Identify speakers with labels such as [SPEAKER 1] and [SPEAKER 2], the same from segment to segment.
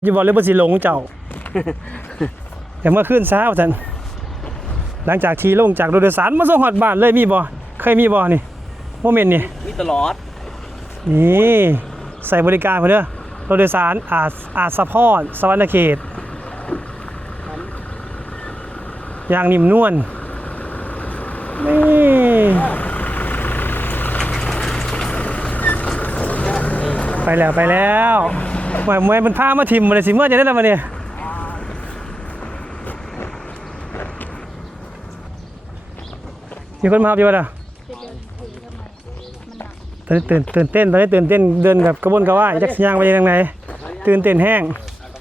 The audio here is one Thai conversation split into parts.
[SPEAKER 1] อยู่บ่เลยบ่สิลงเจ้า แต่เมื่อคืนเช้าท่านหลังจากที่ลงจากรถโดยสารมาส่งฮอดบ้านเลยมีบ่เคยมีบ่นี่โมเมนต์นี่
[SPEAKER 2] มีตลอด
[SPEAKER 1] นี่ใส่บริการเพิ่นเด้อรถโดยสารอาจสะพรสวรรณเขตอย่างนิ่มนวลนี่ไปแล้วหมวยมันพามาถิ่มมาเลยสิเมื่อจะได้แล้วมาเนี่ยมีคนมาครับอยู่ป่ะตอนนี้ตื่นเต้นเดินกับกระบวนกระว่ายจักย่างไปยังไงตื่นเต้นแห้ง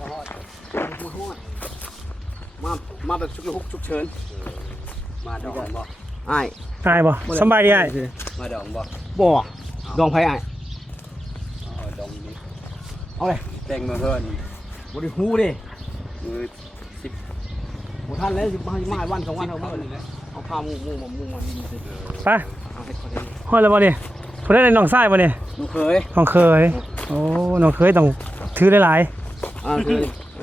[SPEAKER 2] มาแบบฉุกเฉินมาดองบ่อ้าย
[SPEAKER 1] บ่สบายดีอ้าย
[SPEAKER 2] มาดองบ่ดองไผอ้ายดองนี่เอาเลยแต่งมาเพิ่นบ่ได้ฮู้เด้มือ10บ่ทันแล้ว15วัน2วันเอาเพิ่นเอาพามุงมัน
[SPEAKER 1] ไปฮอดแล้วบ่นี่บ่ได้น้องชายบ่นี่
[SPEAKER 2] น้องเคย
[SPEAKER 1] โอ้น้องเคยต้องถือหลาย
[SPEAKER 2] คือ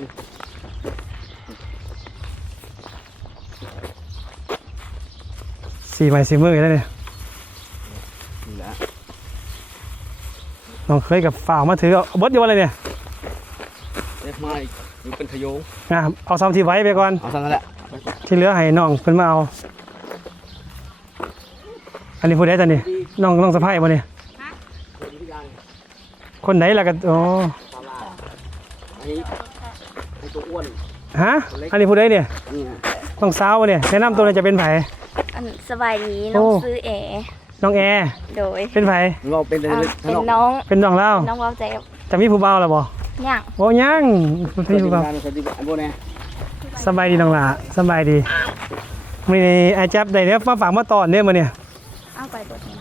[SPEAKER 1] 4 ไม้4มือแล้วเนี่ยน้องเคยกับฝ่ามาถือบดอยู่อะไรเนี่ย
[SPEAKER 2] มาอยู่เป็นขยง
[SPEAKER 1] เอาซ้ำที่ไว้ไปก่อน
[SPEAKER 2] เอาซ้ำนั่นแหละ
[SPEAKER 1] ที่เหลือให้น้องเพิ่นมาเอาอันนี้พูดได้ตอนนี้น้องสะพ้ายบ่เนี่ยคนไหนล่ะกันอ๋อ
[SPEAKER 2] ตัวอ้วน
[SPEAKER 1] ฮะอันนี้พูดได้เนี่ยน้องสาวบ่เนี่ยแนะนำตัวจะเป็นไผ
[SPEAKER 3] สบายดีน้องซื้อแอ
[SPEAKER 1] น้องแอ
[SPEAKER 3] โดย
[SPEAKER 1] เป็นไผ
[SPEAKER 2] เราเป็น
[SPEAKER 3] น้อง
[SPEAKER 1] เล่า
[SPEAKER 3] น้องเรา
[SPEAKER 1] จะมีผู้เบาหรือบ่
[SPEAKER 3] ยัง
[SPEAKER 1] โอ้ยังมีผู้เบาสบายดีน้องล่ะสบายดีมีไอ้จับได้เนี่ยมาฝากมาตอนเนี่ยมาเนี่ย
[SPEAKER 3] เอาไปตัวนี้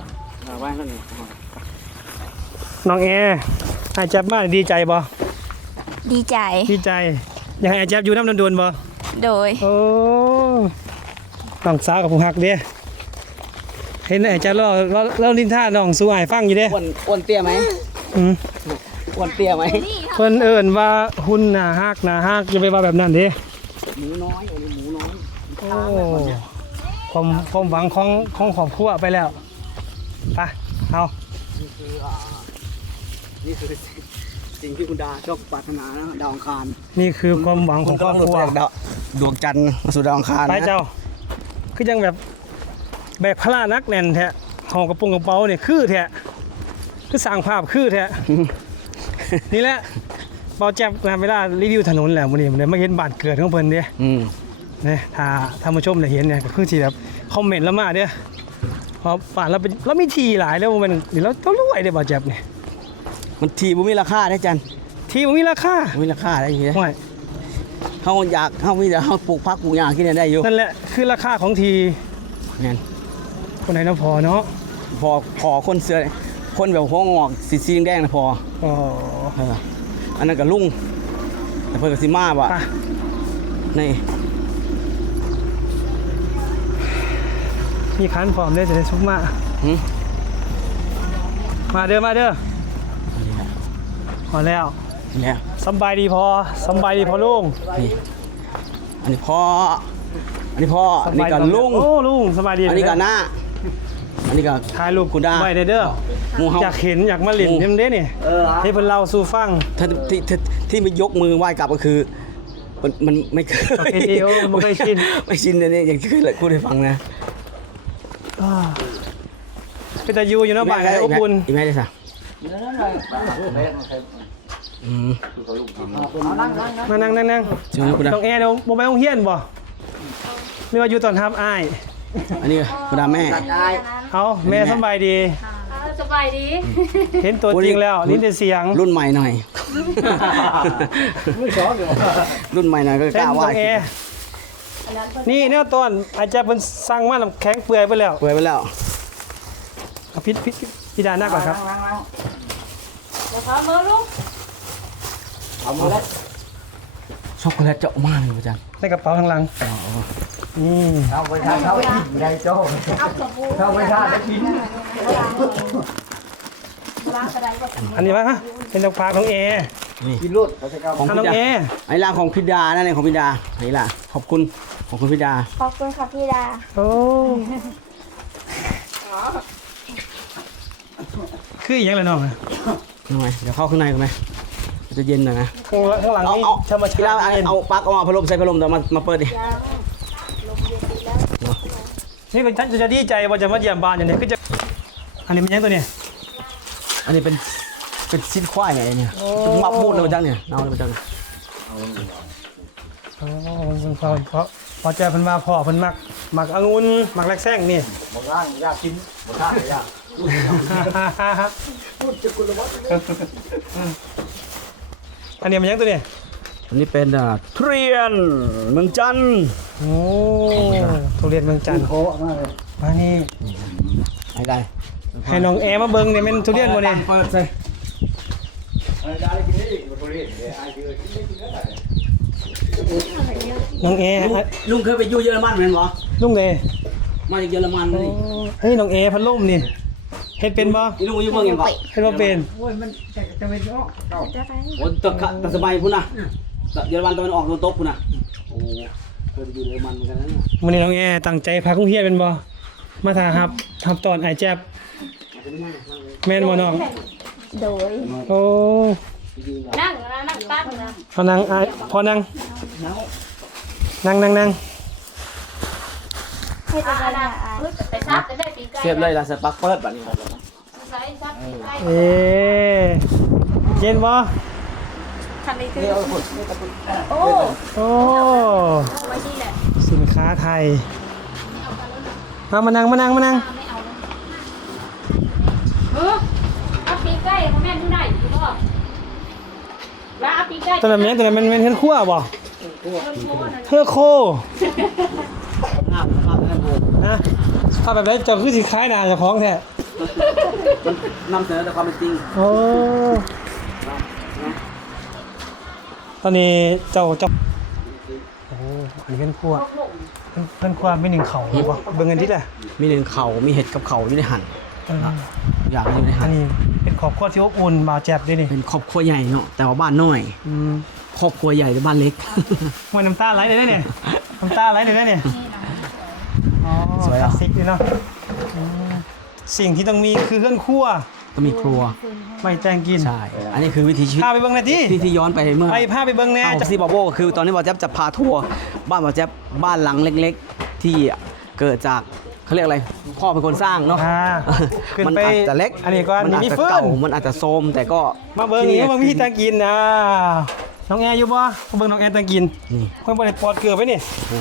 [SPEAKER 1] น้องแอไอ้จับมาดีใจบ่
[SPEAKER 3] ดีใจ
[SPEAKER 1] อยากให้ไอ้จับอยู่น้ำโดนบ่
[SPEAKER 3] โดย
[SPEAKER 1] โอ้น้องสาวกับผู้ฮักเด้เห็นไอ้จับเราลิ้นท่าน้องสู้อ้ายฟังอยู่เด้
[SPEAKER 2] อ้วนเตี้ยไหมอ้วนเตี้ยไหม
[SPEAKER 1] เพิ่นเอิ้นว่าหุ่นหน้าฮักอย่าไปว่าแบบนั้นเด้
[SPEAKER 2] หมูน้อยอันนี้หมูน้อย
[SPEAKER 1] โอ้ความหวังของครอบครัวไปแล้วไปเอา
[SPEAKER 2] นี่คือสิ่งที่คุณดาชอบปรารถนานะดาวอังคาร
[SPEAKER 1] นี่คือความหวังของครอบครัว
[SPEAKER 2] ดวงจันทร์มาสู่ดาวอังคาร
[SPEAKER 1] ไปเจ้าคือยังแบบแบกพระนักแน่นแท้ห่อกระโปรงกระเป๋าเนี่ยคือแท้คือสร้างภาพคือแท้นี่แหละเบาแจ๊บงานเวลารีวิวถนนแหละวันนี้มันไม่เห็นบ้านเกิดของเพิ่นเด้เนี่ยถ้าท่านผู้ชมได้เห็นเนี่ยก็คือที่แบบคอมเมนต์แล้วมาเด้อเพราะบ้านเรามีทีหลายแล้วมันนี่เราต้องรวยเด้อเบาแจ๊บเนี่ย
[SPEAKER 2] มันทีบ่มีราคาได้จัน
[SPEAKER 1] ทีบ่มีราคา
[SPEAKER 2] ได้อย่างเงี้ยเขาอยากเขามีแต่เขาปลูกผักปลูกหญ้ากินได้อยู่
[SPEAKER 1] นั่นแหละคือราคาของที
[SPEAKER 2] งั้น
[SPEAKER 1] คนไหนนะพอเนาะ
[SPEAKER 2] พอคนเสื้อคนแบบหัวงอกสีแดงนะพออันนั้นกับลุงแต่เพิ่นกับซิมาบ่ะนี่
[SPEAKER 1] มีคันพร้อมได้จะได้ชุบมาเด้อพอแล้วสบายดีพอลุง
[SPEAKER 2] อันนี้พ่อนี่กับลุง
[SPEAKER 1] โอ้ลุงสบายดี
[SPEAKER 2] อันนี้กับน้าอันนี้ก็
[SPEAKER 1] ถ่ายรูปคุณได้ไว้เด้ออยากเห็นอยากมาเล่นเต็มเด้นี่ให้เพิ่นเล่าสู่ฟัง
[SPEAKER 2] ที่ไม่ยกมือไหว้กลับก็คือมันไม่เคย
[SPEAKER 1] ไม่เคยชิน
[SPEAKER 2] เนี่ยอย่างที่เคยพูดให้ฟังนะ
[SPEAKER 1] เป็นตาอยู่เนาะบ้านอบอุ่น
[SPEAKER 2] อีแม่ได้ซะ
[SPEAKER 1] มานั่งต้องแอร์เดี๋ยวบ่ไปโรงเรียนบ่ไม่ว่าอยู่ตอนทับอ้าย
[SPEAKER 2] อันนี้คุณแม่
[SPEAKER 1] เอาแม่สบายดีเห็นตัวจริงแล้วนี่แต่เสียง
[SPEAKER 2] รุ่นใหม่หน่อยรุ่นใหม่หน่อยก็กล้าว่า
[SPEAKER 1] นี่เนี่ยต้นอาจจะเป็นสั่งมาแข็งเปื่อยไปแล้วพิดาหน้าก่อนครับ
[SPEAKER 2] ช็อกโกแลตเจาะมากเลยอาจารย์
[SPEAKER 1] ในกระเป๋าทางหลัง
[SPEAKER 2] เข้าไปทานเข้าไปกินได้โจ้เข้าไปทานได้กิน
[SPEAKER 1] อันนี้วะเป็นดอกฟ้าของเอ
[SPEAKER 2] กินรถของ
[SPEAKER 1] น้
[SPEAKER 2] พิ
[SPEAKER 1] อง
[SPEAKER 2] ดา
[SPEAKER 1] เอ
[SPEAKER 2] ไอ้ล่างของพิดานั่นเองของพิดาไอ้ล่ะขอบคุณของคุณพิดา
[SPEAKER 3] ขอบคุณค่ะพี่ดา
[SPEAKER 1] โอ้คืออีกอย่างเลยน้องอะ
[SPEAKER 2] ทำไมเดี๋ยวเข้าข้างในกันไหมจะเย็นหน่อยนะ
[SPEAKER 1] ข้างหลังนี่ธรรมชา
[SPEAKER 2] พี่ดา
[SPEAKER 1] ติเย็น
[SPEAKER 2] เอาปลั๊กเอามาพัดลมใส่พัดลมเดี๋ยวมาเปิดดิ
[SPEAKER 1] นี่เป็นท่านจะดีใจว่าจะมาเยี่ยมบ้านอย่างนี้ก็จะอันนี้มันยังตัวเนี่ย
[SPEAKER 2] อันนี้เป็นชิ้นควายไงเนี่ยมับมูดเลยจังเนี่ยเอาเลยจัง
[SPEAKER 1] อ๋อมันพอเจอเพิ่นมาพ่อเพิ่นมักองุ่นมักแลกแซงนี่
[SPEAKER 2] บอกร่างยากกินบอกร่างยาก
[SPEAKER 1] อันนี้มันยังตัวเนี่ย
[SPEAKER 2] อันนี้เป็นทุเรียนเมืองจันทร์
[SPEAKER 1] โอ้ทุเรียนเมืองจันทร์
[SPEAKER 2] โค้มากเลย
[SPEAKER 1] มานี่
[SPEAKER 2] ให้ได้
[SPEAKER 1] ให้น้องแอมาเบิ่งเนี่ยเป็นทุเรียนบ่เนี่ย
[SPEAKER 2] เปิดใส่
[SPEAKER 1] น้องแอ
[SPEAKER 2] ลุงเคยไปอยู่เยอรมันเหมือนเหรอ
[SPEAKER 1] ลุงเด
[SPEAKER 2] มาจากเยอรมันนี่
[SPEAKER 1] เฮ้ยน้องแอพัดลมนี่เฮ็ดเป็นบ่
[SPEAKER 2] ลุงอยู่เมืองยังก่อน
[SPEAKER 1] เฮ็ดบ่เป็น
[SPEAKER 2] โอ้ตะสบายพุ่นนะเยอรมันตะวันออกตะวันตกพุ่นนะโอ้เคยไปอยู่เยอรมันเหมือนกันนะเนี่ย
[SPEAKER 1] มื้อนี้น้องแอตั้งใจพาโรงเรียนเป็นบ่มาถ่ารับตอนไอ้แจ๊บแม่นบ่น้อง
[SPEAKER 3] โดย
[SPEAKER 1] โอ้
[SPEAKER 3] นั่งตั้งนะ
[SPEAKER 1] พอนั่งพอนั่งนั่ง
[SPEAKER 3] ให้ตัวดา
[SPEAKER 4] ไปซับจะได้ปีกไก่
[SPEAKER 2] เสียบเลยล่ะสปักเปิดแบบนี้
[SPEAKER 4] ใส่ซับปีกไก่
[SPEAKER 1] เอ๊เย็นบ่
[SPEAKER 3] คันนี้คือ
[SPEAKER 2] นี่เอาคน
[SPEAKER 3] โอ้
[SPEAKER 1] โอ้
[SPEAKER 4] ไว้ที่แหละ
[SPEAKER 1] สินค้าไทยมานั่ง
[SPEAKER 4] ไม่เอาเลยเอาปีกไก่เขาแม่นอยู่ไหนอยู่บ่แล้วเอาปีกไก่
[SPEAKER 1] ตัวนั้นมันเฮ็ดคั่วบ่เฮือโค
[SPEAKER 2] หน้าผมภาพนั่นโบ
[SPEAKER 1] ฮะถ้าแบบนั้นเจ้าคือสิคล้ายหน้าเจ้าของแท้
[SPEAKER 2] มันนำเสนอแต่ความเป็นจริง
[SPEAKER 1] โอ้ตอนนี้เจ้าโอ้อันนี้เป็นคั่วเป็นคั่วไม่หนึ่งเขาบ่เบิ่งกันดิล่ะ
[SPEAKER 2] มีหนึ่งเข่ามีเห็ดกับเข่าอยู่ในหั่นอย่างอยู่ใน
[SPEAKER 1] อั
[SPEAKER 2] หั่
[SPEAKER 1] น
[SPEAKER 2] น
[SPEAKER 1] นี้เป็นครอบครัวที่อบอุ่นบ่าวแจ๊บด้วยนี่
[SPEAKER 2] เป็นครอบครัวใหญ่เนาะแต่ว่าบ้านน้อย
[SPEAKER 1] อืม
[SPEAKER 2] ครอบครัวใหญ่แต่บ้านเล็ก
[SPEAKER 1] มันน้ำตาไหลเลยเนี่ยน้ำตาไหลเลยเนี่ยอ๋อ
[SPEAKER 2] สวย
[SPEAKER 1] ค
[SPEAKER 2] อ่ะ
[SPEAKER 1] ลาสสิกเลยเนาะอืมสิ่งที่ต้องมีคือเครื่องครัว
[SPEAKER 2] ก็มีครัว
[SPEAKER 1] ไม่แจ้งกิน
[SPEAKER 2] ใช่อันนี้คือวิถีชีวิต
[SPEAKER 1] พาไปเบิ่งหน่อยดิ
[SPEAKER 2] ที่ย้อนไปเมื่อ
[SPEAKER 1] ไปพาไปเบิ่งแน่
[SPEAKER 2] เอา
[SPEAKER 1] จะ
[SPEAKER 2] ซีบอโบก็คือตอนนี้บอแจ๊บจะพาทัวร์บ้านบอแจ๊บบ้านหลังเล็กๆ ที่เกิดจากเขาเรียกอะไรพ่อเป็นคนสร้างเนาะ
[SPEAKER 1] ขึ้น
[SPEAKER 2] มัน
[SPEAKER 1] ไป
[SPEAKER 2] อาจจะเล็ก
[SPEAKER 1] อันนี้ก็
[SPEAKER 2] มันอาจ
[SPEAKER 1] มี
[SPEAKER 2] จะ
[SPEAKER 1] ฟืน
[SPEAKER 2] เก่ามันอาจจะโทรมแต่ก็
[SPEAKER 1] มาเบิ่ง
[SPEAKER 2] ที่
[SPEAKER 1] นี่มาวิธีตั้งกินนะน้องแอร์อยู่บ่มาเบิ่งน้องแอร์ตั้งกิน
[SPEAKER 2] นี่
[SPEAKER 1] เพิ่นบ่ได้ปอดเกลือไปนี่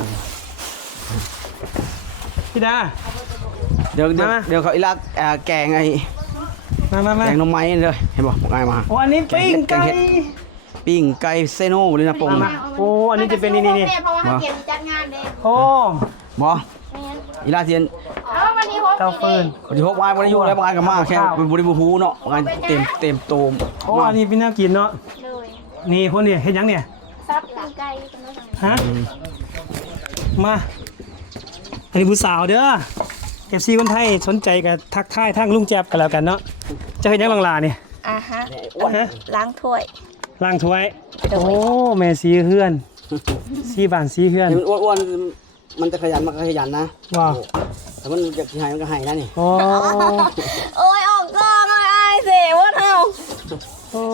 [SPEAKER 1] พี่ดา
[SPEAKER 2] เดี๋ยว
[SPEAKER 1] มา
[SPEAKER 2] เดี๋ยวเขาอีลากแกงไอ้
[SPEAKER 1] มา
[SPEAKER 2] แกงหน่อไม้เลยเห็นบอกบอกไงมา
[SPEAKER 1] โอ้อันนี้ปิ้งไก่
[SPEAKER 2] ปิ้งไก่เซโน่เลยนะปง
[SPEAKER 1] มาโอ้อันนี้จะเป็นนี่
[SPEAKER 4] เพราะว่าเขาเตรียมจัดงานเด้
[SPEAKER 1] โอ้
[SPEAKER 2] บออีลาเทียน
[SPEAKER 4] เอาวันที่6
[SPEAKER 1] เตาฟืน
[SPEAKER 2] ที่พกไม้บริยูแล้วบางอันก็มาแค่เป็นบริบูฮูเนาะบางอันเต็มโตม
[SPEAKER 1] โอ้อันนี้เป็นแนวกินเนาะ
[SPEAKER 3] เลย
[SPEAKER 1] นี่คนนี่เฮ็ดหยังเนี่ย
[SPEAKER 3] ซับปีกไก่กันแล้ว
[SPEAKER 1] ฮะมา อันนี้ผู้สาวเด้อ FC คนไทยสนใจกับทักทายทางลุงแจ๊บกันแล้วกันเนาะจะเฮ็ดหยังลาๆนี่
[SPEAKER 3] ฮะ
[SPEAKER 1] ฮะ
[SPEAKER 3] ล้างถ้วย
[SPEAKER 1] ล้างถ้วย โอ้แม่สีเฮือนสีบ้านสีเฮือน
[SPEAKER 2] เห็นมันอ้วนๆมันจะขยันมันก็ขยันนะ
[SPEAKER 1] ว้าว
[SPEAKER 2] แต่มันอยากหายมันก็หายนะนี่
[SPEAKER 1] โอ้
[SPEAKER 3] โอ้ยออกกล้องไอ้เสียวะเฮา
[SPEAKER 1] โอ้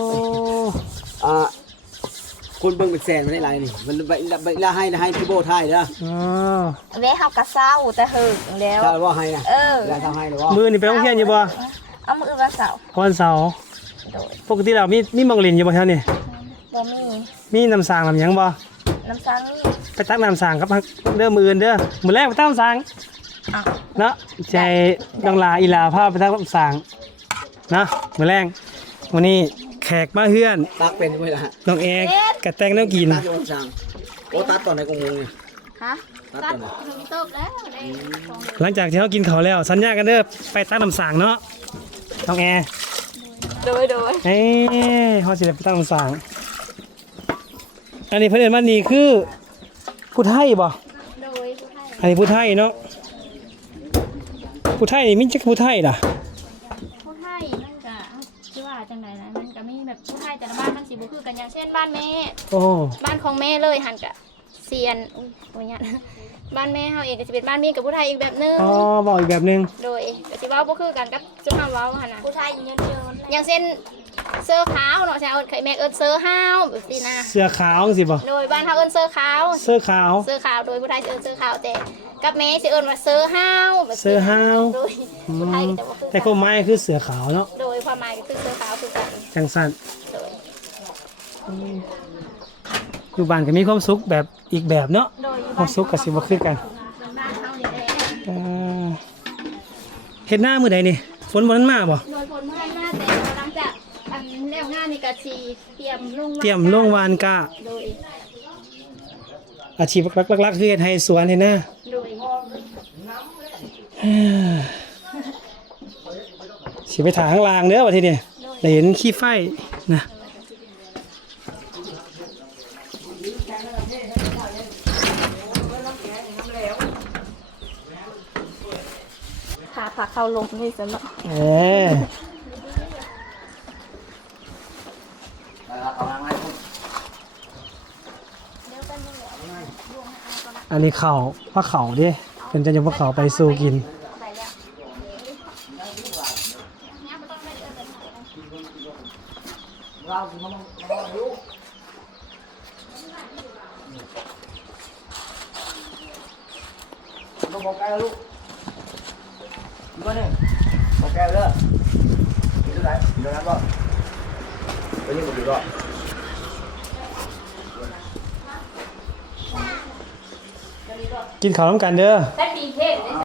[SPEAKER 2] คุณเบิ่งเป็นแสนมันได้ไรนี่มันละให้พี่โบไทยเด้อ
[SPEAKER 1] อ๋อ
[SPEAKER 3] เว้เฮากะเศร้าแต่หึงแล้ว
[SPEAKER 2] ถ้าว่าให้นะ
[SPEAKER 3] เออ
[SPEAKER 2] ได้ทำให้หรือว่า
[SPEAKER 1] มือนี่ไปโรงเรียนอยู่บ่
[SPEAKER 3] เอามือวันเสาร์
[SPEAKER 1] วันเสาร์
[SPEAKER 3] โดย
[SPEAKER 1] ปกติแล้วมีหมองเล่นอยู่บ่แถวนี้
[SPEAKER 3] บ่มี
[SPEAKER 1] มีน้ำสางน้ำหยังบ่
[SPEAKER 3] น้ำซังนี่
[SPEAKER 1] ไปตักน้ำสางกับเด้อมืออื่นเด้อมื้อแรกไปตักน้ำสาง
[SPEAKER 3] อ่ะ
[SPEAKER 1] เนาะใจดองลาอีลาพาไปตักน้ำสางเนาะมื้อแรกวันนี้แขกมาเฮือน
[SPEAKER 2] ตักเป็นไว้ละ
[SPEAKER 1] น้องแอกกะแต่งแนวกิน
[SPEAKER 2] ตักโยนสั่งโอ้ตัดตอนไหนกงงนี่
[SPEAKER 3] ฮะ
[SPEAKER 2] ตัดตอนไหน
[SPEAKER 4] ถึงเติบแล้วได้
[SPEAKER 1] หลังจากที่เขากินข้าวแล้ว สัญญากันเด้อไปตักน้ำสางเนาะน้องแอ
[SPEAKER 3] โดย
[SPEAKER 1] เอ้ยเขาสิได้ไปตักน้ำสางอันนี้เพิ่นเอิ้นว่านี่คือผู้ไทยบ่
[SPEAKER 3] โดยผู้ให้
[SPEAKER 1] อันนี้ผู้ไทยเนาะผู้ไทยนี่มีจักผู้ไทยล่ะ
[SPEAKER 4] ผู้ให้นั่นก็คือแบบผู้ไทยแต่ละบ้านมันสิบ่คือกันอย่างเช่นบ้านแม่
[SPEAKER 1] โอ้
[SPEAKER 4] บ้านของแม่เลยหันกะเซียนอุ้ยโอ้ยเนี่ยบ้านแม่เฮาเองก็สิเป็นบ้านเมียกับผู้ไทยอีกแบบนึง
[SPEAKER 1] อ๋อบอกอีกแบบนึง
[SPEAKER 4] โดยก็สิเว้าบ่คือกันกับจุ๊บเฮาเว้าหั่นน่ะ
[SPEAKER 3] ผู้ชายเยินๆเลย
[SPEAKER 4] อย่างเช่นเสื้อขาวเนาะใช่เอาแม่เอิ้นเสื้อห้าวแบบนี้นะ
[SPEAKER 1] เสื้อขาวสิบ่
[SPEAKER 4] โดยบ้านเฮาเอิ้นเสื้อขาว
[SPEAKER 1] เสื้อขาว
[SPEAKER 4] เสื้อขาวโดยผู้ไทยสิเอิ้นเสื้อขาวแต่กับแม่สิเอิ้นว่าเสื้อห้าวแบบนี้
[SPEAKER 1] เสื้อห้าว
[SPEAKER 4] โดยผู้ไทยก็จะบ่คือ
[SPEAKER 1] แต่
[SPEAKER 4] กั
[SPEAKER 1] ความหมายคือเสื้อขาวเนาะ
[SPEAKER 4] โดยความหมายก็คือเสื้อขาวคือกัน
[SPEAKER 1] จังซั่น
[SPEAKER 4] โดย
[SPEAKER 1] อยู่บ้านก็มีความสุขแบบอีกแบบเนาะ
[SPEAKER 4] โดย
[SPEAKER 1] ความสุขก็สิบ่คือกัน
[SPEAKER 4] บ้านเฮานี่แหละ
[SPEAKER 1] อ๋อเฮ็ดหน้ามื้อใดนี่ฝนบ่ทันมาบ่
[SPEAKER 4] โดยผลเมื่อหน้าแต่หลังจากอันแล้วงานนี่ก็สิเตรียมลง
[SPEAKER 1] เตรียมลงวานกะ
[SPEAKER 4] โดย
[SPEAKER 1] อาชีพหลักๆคือเฮ็ดให้สวนเฮ็ดหน้า
[SPEAKER 4] โดย
[SPEAKER 1] สิไปถางข้างล่างเด้อว่าทีนี้ได้เห็นขี้ไฟนะ
[SPEAKER 3] ขาผักเข้าลงนี่สำหรับ
[SPEAKER 1] เออ
[SPEAKER 2] เอามาให้คุณ
[SPEAKER 1] อันนี้เข่าพระเข่าดิเป็นจะยกพระเข่าไปสู่กิน
[SPEAKER 2] ลูกบอกแกลูกอยู่บ้านนี่บอกแกเลยอยู่ที่ไหนอยู่ตรงนั้นป่ะไปนี่ผมอยู่ด้วย
[SPEAKER 1] กินข้าวน้ำกันเด้อ
[SPEAKER 4] แต่ดีเทศ